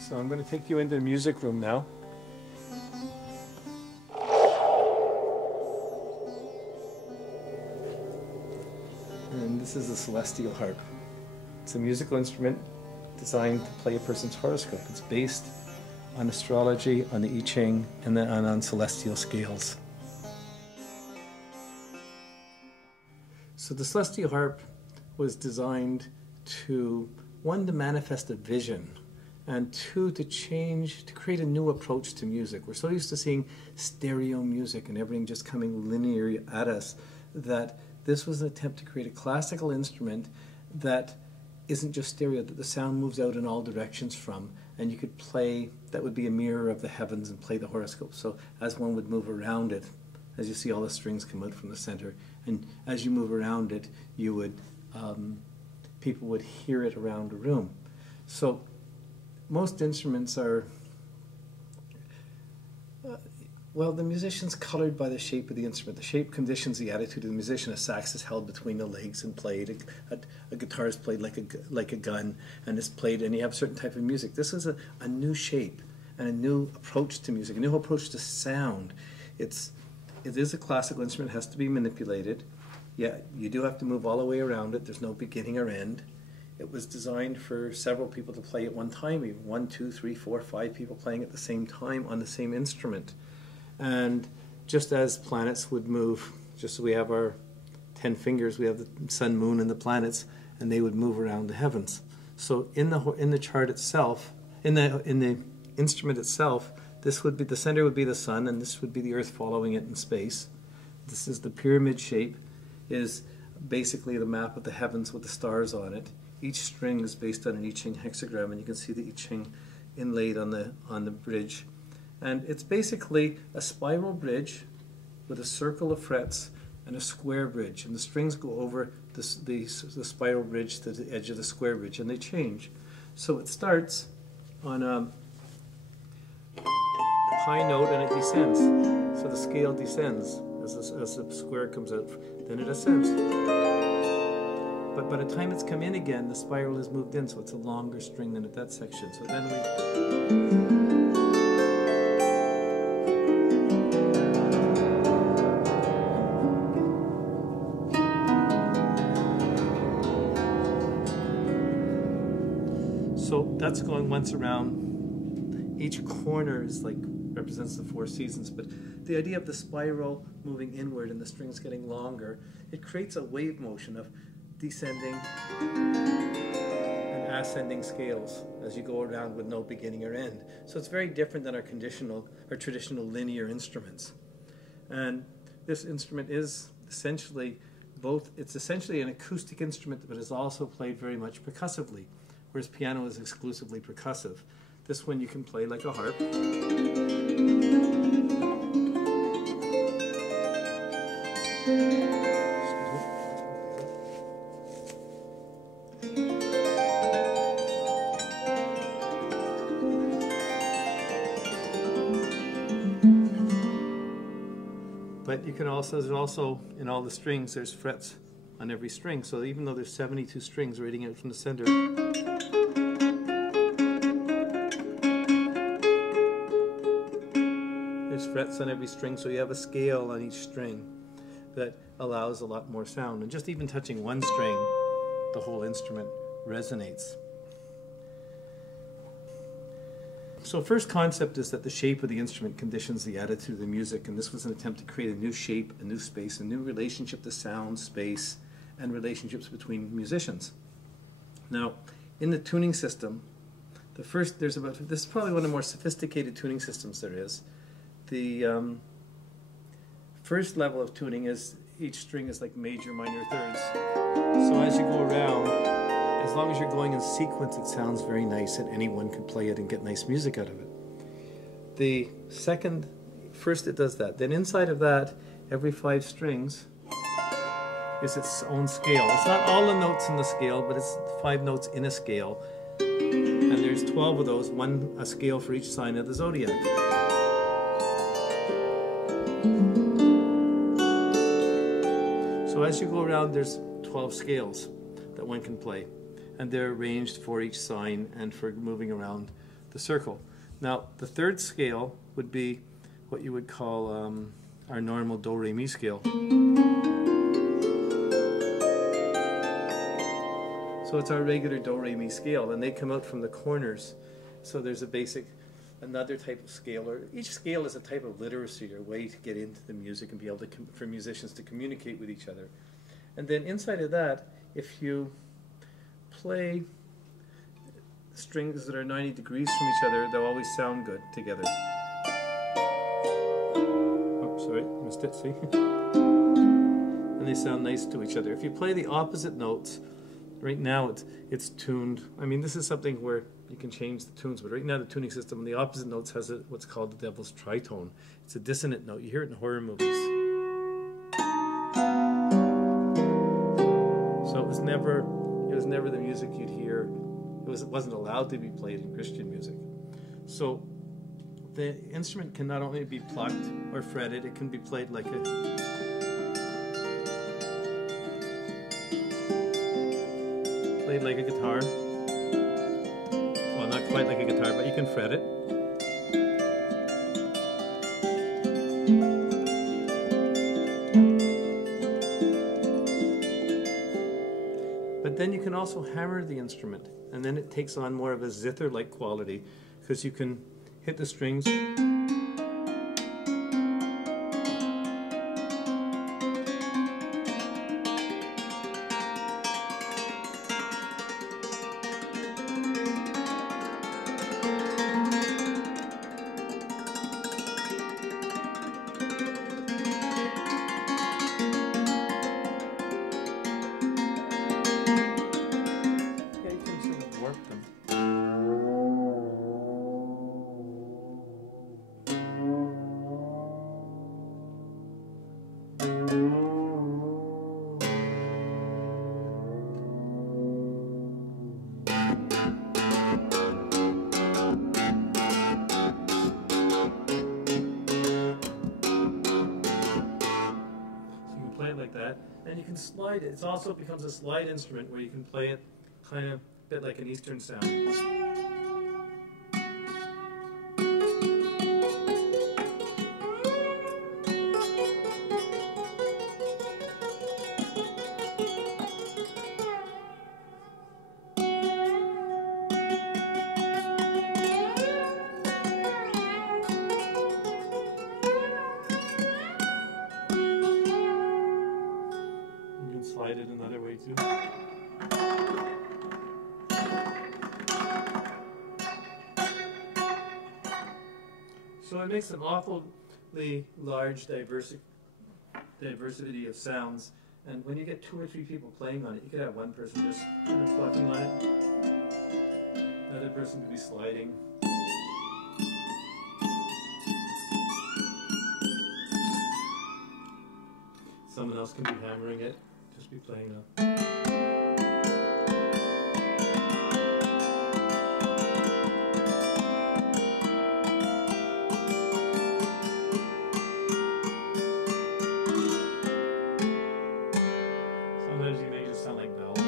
So I'm going to take you into the music room now. And this is a Celestial Harp. It's a musical instrument designed to play a person's horoscope. It's based on astrology, on the I Ching, and on celestial scales. So the Celestial Harp was designed to, one, to manifest a vision, and two, to create a new approach to music. We're so used to seeing stereo music and everything just coming linear at us that this was an attempt to create a classical instrument that isn't just stereo, that the sound moves out in all directions from, and you could play, that would be a mirror of the heavens and play the horoscope. So as one would move around it, as you see all the strings come out from the center, and as you move around it, you would, people would hear it around the room. So most instruments are, well, the musician's colored by the shape of the instrument. The shape conditions the attitude of the musician. A sax is held between the legs and played. A guitar is played like a gun and is played, and you have a certain type of music. This is a new shape and a new approach to music, a new approach to sound. It is a classical instrument. It has to be manipulated. Yeah, you do have to move all the way around it. There's no beginning or end. It was designed for several people to play at one time, even 1, 2, 3, 4, 5 people playing at the same time on the same instrument. And just as planets would move, just so we have our 10 fingers, we have the sun, moon, and the planets, and they would move around the heavens. So in the chart itself, in the instrument itself, this would be, the center would be the sun, and this would be the earth following it in space. This is the pyramid shape, is basically the map of the heavens with the stars on it. Each string is based on an I Ching hexagram, and you can see the I Ching inlaid on the bridge. And it's basically a spiral bridge with a circle of frets and a square bridge. And the strings go over the spiral bridge to the edge of the square bridge, and they change. So it starts on a high note and it descends. So the scale descends as the square comes out. Then it ascends. But by the time it's come in again, the spiral has moved in, so it's a longer string than at that section. So then we... So that's going once around. Each corner is represents the 4 seasons, but the idea of the spiral moving inward and the strings getting longer, it creates a wave motion of descending and ascending scales as you go around with no beginning or end. So it's very different than our traditional linear instruments. And this instrument is essentially it's essentially an acoustic instrument, but is also played very much percussively, whereas piano is exclusively percussive. This one you can play like a harp. But you can also, there's also, in all the strings, there's frets on every string. So even though there's 72 strings radiating out from the center, there's frets on every string, so you have a scale on each string that allows a lot more sound. And just even touching one string, the whole instrument resonates. So first concept is that the shape of the instrument conditions the attitude of the music, and this was an attempt to create a new shape, a new space, a new relationship to sound, space, and relationships between musicians. Now, in the tuning system, this is probably one of the more sophisticated tuning systems there is. The first level of tuning is each string is like major, minor, thirds. So as you go around, as long as you're going in sequence, it sounds very nice and anyone can play it and get nice music out of it. First it does that. Then inside of that, every 5 strings is its own scale. It's not all the notes in the scale, but it's 5 notes in a scale. And there's 12 of those, a scale for each sign of the zodiac. So as you go around, there's 12 scales that one can play. And they're arranged for each sign and for moving around the circle. Now, the third scale would be what you would call our normal Do-Re-Mi scale. So it's our regular Do-Re-Mi scale, and they come out from the corners. So there's a basic, another type of scale, or each scale is a type of literacy or way to get into the music and be able to, for musicians to communicate with each other. And then inside of that, if you play strings that are 90 degrees from each other, they'll always sound good together. Oh, sorry, missed it, see? And they sound nice to each other. If you play the opposite notes, right now it's tuned. I mean, this is something where you can change the tunes, but right now the tuning system on the opposite notes has what's called the devil's tritone. It's a dissonant note. You hear it in horror movies. So it was never the music you'd hear. It wasn't allowed to be played in Christian music. So the instrument can not only be plucked or fretted, it can be played like a guitar. Well, not quite like a guitar, but you can fret it. But then you can also hammer the instrument, and then it takes on more of a zither-like quality, because you can hit the strings. Like that, and you can slide it. It also becomes a slide instrument where you can play it kind of a bit like an Eastern sound. Slide it another way too. So it makes an awfully large diversity of sounds, and when you get 2 or 3 people playing on it, you could have one person just kind of plucking on it, another person could be sliding. Someone else can be hammering it. Just be playing up. Sometimes you may just sound like bells.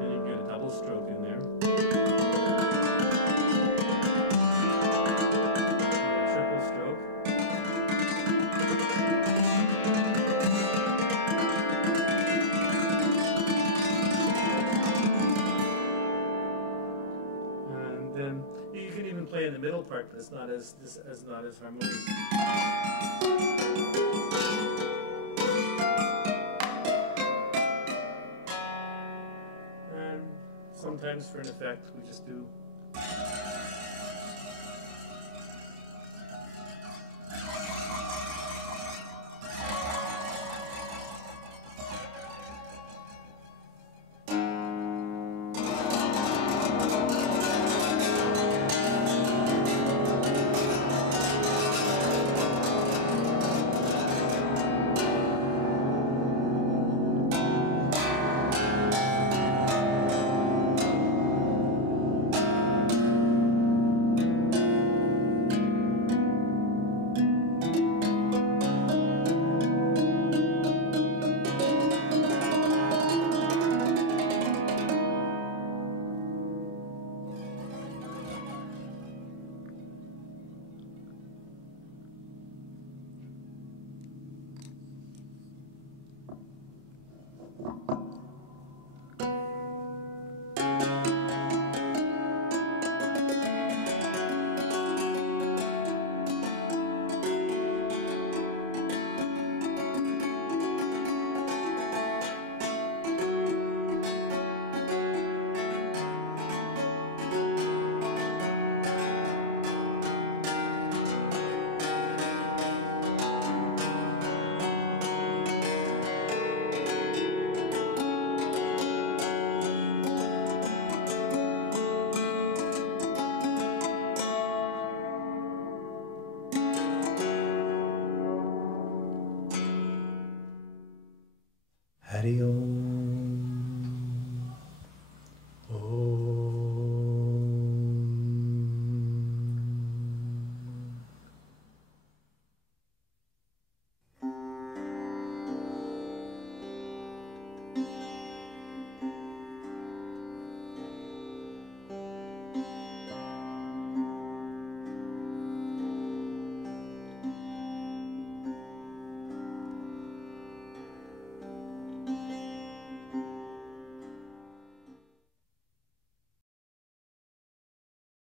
And you can get a double stroke in there. You can even play in the middle part, but it's not as harmonious. And sometimes, for an effect, we just do. Daddy-o,